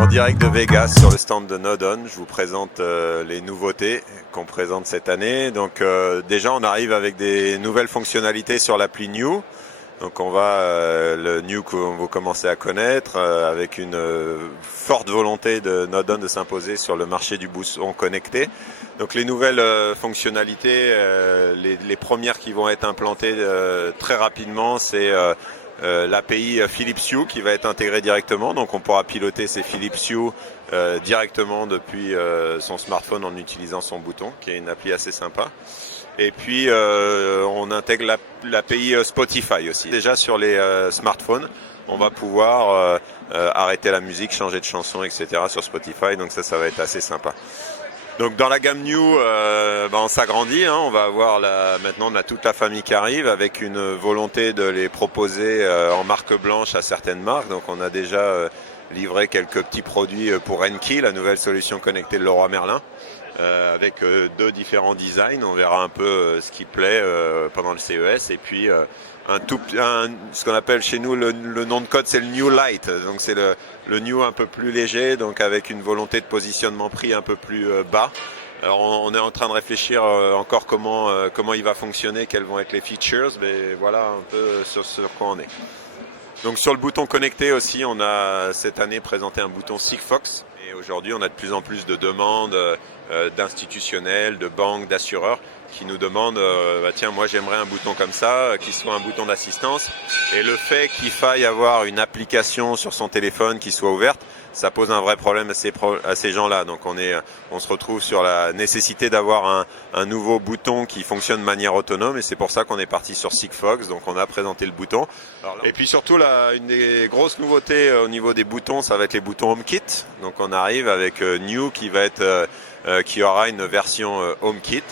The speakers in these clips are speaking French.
En direct de Vegas sur le stand de Nodon, je vous présente les nouveautés qu'on présente cette année. Donc déjà on arrive avec des nouvelles fonctionnalités sur l'appli New. Donc on va le New qu'on vous commencez à connaître avec une forte volonté de Nodon de s'imposer sur le marché du bouton connecté. Donc les nouvelles fonctionnalités, les premières qui vont être implantées très rapidement, c'est l'API Philips Hue qui va être intégrée directement, donc on pourra piloter ces Philips Hue directement depuis son smartphone en utilisant son bouton, qui est une appli assez sympa. Et puis on intègre l'API Spotify aussi. Déjà sur les smartphones, on va pouvoir arrêter la musique, changer de chanson, etc. sur Spotify, donc ça va être assez sympa. Donc dans la gamme New, on s'agrandit, hein. On va avoir maintenant on a toute la famille qui arrive avec une volonté de les proposer en marque blanche à certaines marques. Donc on a déjà livré quelques petits produits pour Enkey, la nouvelle solution connectée de Leroy Merlin, avec deux différents designs. On verra un peu ce qui plaît pendant le CES, et puis ce qu'on appelle chez nous le nom de code, c'est le New Light, donc c'est le New un peu plus léger, donc avec une volonté de positionnement prix un peu plus bas. Alors on est en train de réfléchir encore comment il va fonctionner, quels vont être les features, mais voilà un peu sur quoi on est. Donc sur le bouton connecté aussi, on a cette année présenté un bouton Sigfox, et aujourd'hui on a de plus en plus de demandes d'institutionnels, de banques, d'assureurs qui nous demandent tiens, moi j'aimerais un bouton comme ça, qui soit un bouton d'assistance. Et le fait qu'il faille avoir une application sur son téléphone qui soit ouverte, ça pose un vrai problème à ces gens-là. Donc on se retrouve sur la nécessité d'avoir un nouveau bouton qui fonctionne de manière autonome, et c'est pour ça qu'on est parti sur Sigfox. Donc on a présenté le bouton. Et puis surtout une des grosses nouveautés au niveau des boutons, ça va être les boutons HomeKit. Donc on arrive avec New qui aura une version HomeKit.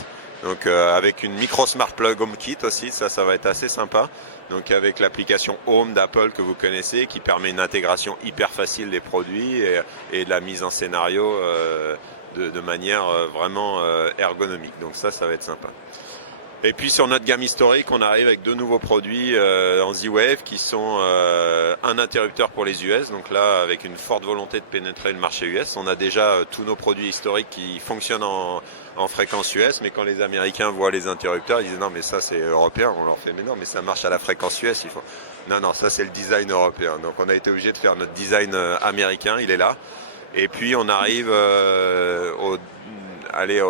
Donc avec une micro smart plug HomeKit aussi, ça va être assez sympa. Donc avec l'application Home d'Apple que vous connaissez, qui permet une intégration hyper facile des produits et de la mise en scénario de manière vraiment ergonomique. Donc ça va être sympa. Et puis sur notre gamme historique, on arrive avec deux nouveaux produits en Z-Wave qui sont un interrupteur pour les US. Donc là, avec une forte volonté de pénétrer le marché US, on a déjà tous nos produits historiques qui fonctionnent en fréquence US, mais quand les Américains voient les interrupteurs, ils disent non mais ça c'est européen. On leur fait mais non mais ça marche à la fréquence US. Non ça c'est le design européen. Donc on a été obligé de faire notre design américain, il est là. Et puis on arrive au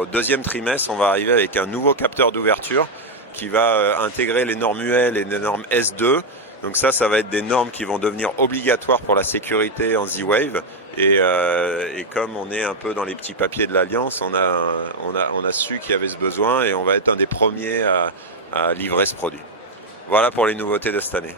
deuxième trimestre, on va arriver avec un nouveau capteur d'ouverture qui va intégrer les normes UL et les normes S2. Donc ça va être des normes qui vont devenir obligatoires pour la sécurité en Z-Wave. Et comme on est un peu dans les petits papiers de l'Alliance, on a su qu'il y avait ce besoin, et on va être un des premiers à livrer ce produit. Voilà pour les nouveautés de cette année.